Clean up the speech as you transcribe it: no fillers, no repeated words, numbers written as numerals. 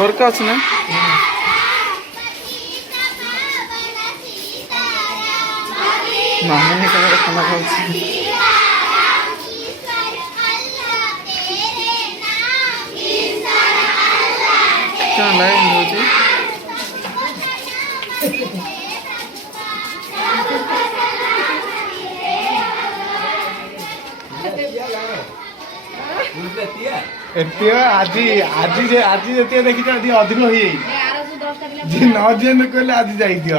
ଫରକା ଅଛି ନା ମାମୁନି ତାଙ୍କର ଖାନା ଖାଉଛି क्या लाइन होती आज आज आज जे देखी अधिक हो जी न कहले आज जाई दियो